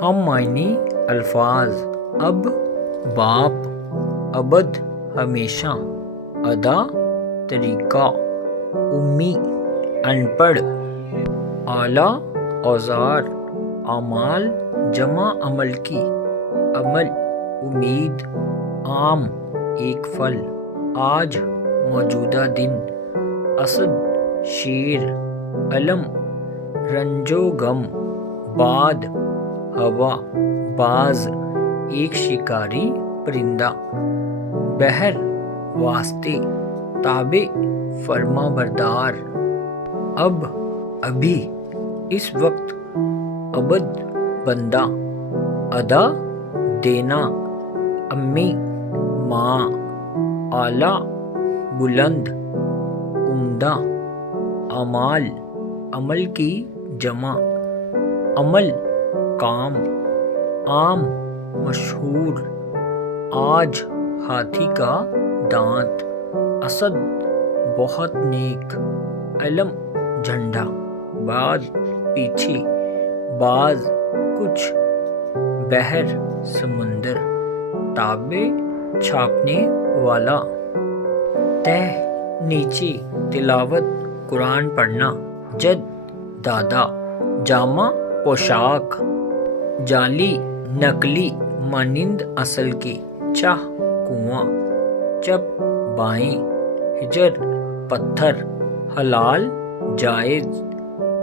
ہم معنی الفاظ: اب، باپ، ابد، ہمیشہ، ادا، طریقہ، امی، ان پڑھ، آلہ، اوزار، اعمال جمع عمل کی، عمل، امید، عام، ایک پھل، آج، موجودہ دن، اسد، شیر، علم، رنج و غم، باد، ہوا، باز، ایک شکاری پرندہ، بہر، واسطے، تابع، فرما بردار، اب، ابھی، اس وقت، عبد، بندہ، ادا، دینا، امی، ماں، اعلیٰ، بلند، عمدہ، اعمال، عمل کی جمع، عمل، کام، عام، مشہور، آج، ہاتھی کا دانت، اسد، بہت نیک، علم، جھنڈا، بعد، پیچھے، باز، کچھ، بحر، سمندر، تابع، چھاپنے والا، تہ، نیچے، تلاوت، قرآن پڑھنا، جد، دادا، جامہ، پوشاک، جعلی، نقلی، مانند اصل کے، چاہ، کنواں، چپ، بائیں، حجر، پتھر، حلال، جائز،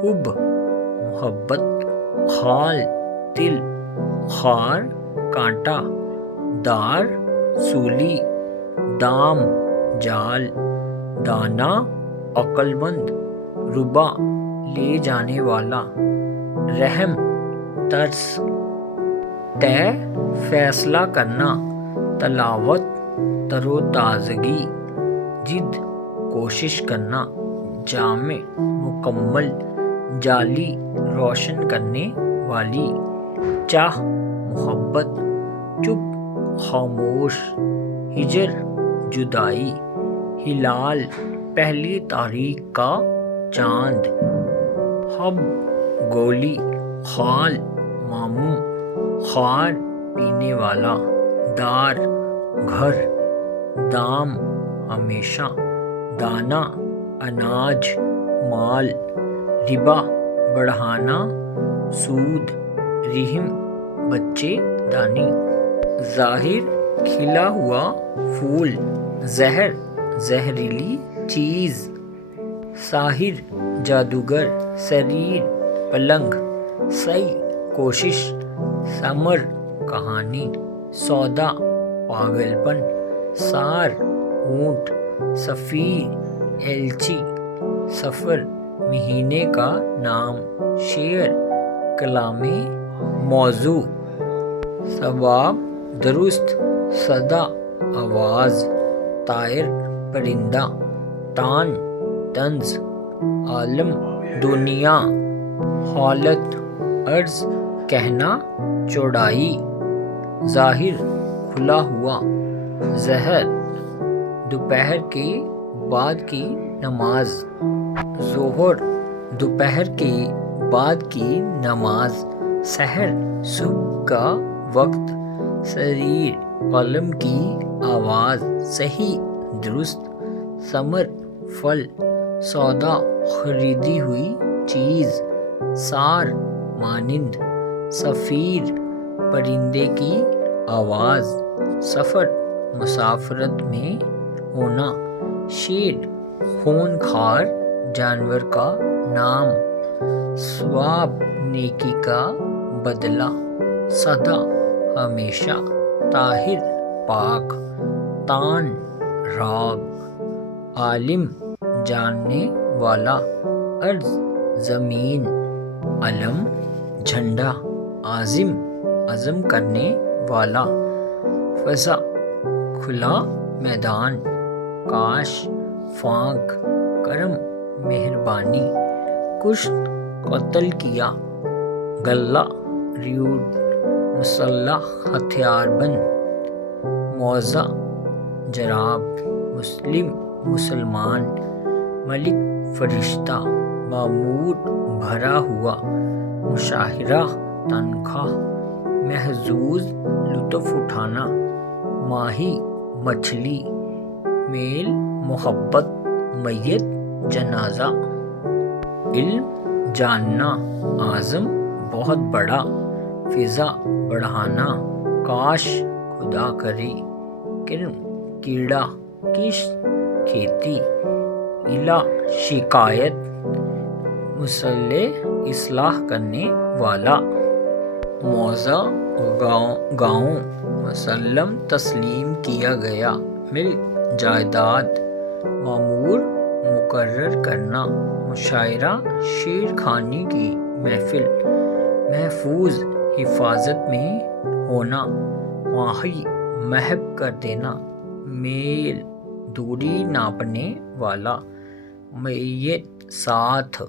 حب، محبت، خال، تل، خار، کانٹا، دار، سولی، دام، جال، دانا، عقل مند، ربا، لے جانے والا، رحم، ترس، طے، فیصلہ کرنا، تلاوت، تر و تازگی، جد، کوشش کرنا، جامع، مکمل، جعلی، روشن کرنے والی، چاہ، محبت، چپ، خاموش، ہجر، جدائی، ہلال، پہلی تاریخ کا چاند، حب، گولی، خال، ماموں، خار، پینے والا، دار، گھر، دام، ہمیشہ، دانہ، اناج، مال، ربا، بڑھانا، سود، رحم، بچے دانی، ظاہر، کھلا ہوا پھول، زہر، زہریلی چیز، ساحر، جادوگر، سریر، پلنگ، سعی، کوشش، ثمر، کہانی، سودا، پاگل پن، سار، اونٹ، سفیر، ایلچی، سفر، مہینے کا نام، شعر، کلام، موضوع، ثواب، درست، صدا، آواز، طائر، پرندہ، تان، طنز، عالم، دنیا، حالت، عرض، کہنا، چوڑائی، ظاہر، کھلا ہوا، ظہر، دوپہر کے بعد کی نماز، ظہر، دوپہر کے بعد کی نماز، سحر، صبح کا وقت، سریر، قلم کی آواز، صحیح، درست، ثمر، پھل، سودا، خریدی ہوئی چیز، سار، مانند، صفیر، پرندے کی آواز، سفر، مسافرت میں ہونا، شیر، خون خوار جانور کا نام، ثواب، نیکی کا بدلہ، صدا، ہمیشہ، طاہر، پاک، تان، راگ، عالم، جاننے والا، ارض، زمین، علم، جھنڈا، عازم، عزم کرنے والا، فضا، کھلا میدان، کاش، فانک، کرم، مہربانی، کشت، قتل کیا، غلہ، ریوڑ، مسلح، ہتھیار بند، موزہ، جراب، مسلم، مسلمان، ملک، فرشتہ، معمور، بھرا ہوا، مشاہرہ، تنخواہ، محظوظ لطف اٹھانا، ماہی مچھلی، میل محبت، میت جنازہ۔ علم جاننا، عزم بہت بڑا، فضا بڑھانا، کاش خدا کرے۔ کرم کیڑا، کشت کھیتی، الا شکایت، مصلح اصلاح کرنے والا، موضع گاؤں، مسلم تسلیم کیا گیا، ملک جائیداد، مامور مقرر کرنا، مشاعرہ شعر خوانی کی محفل، محفوظ حفاظت میں ہونا، ماہی محو کر دینا، میل دوری ناپنے والا، میت ساتھ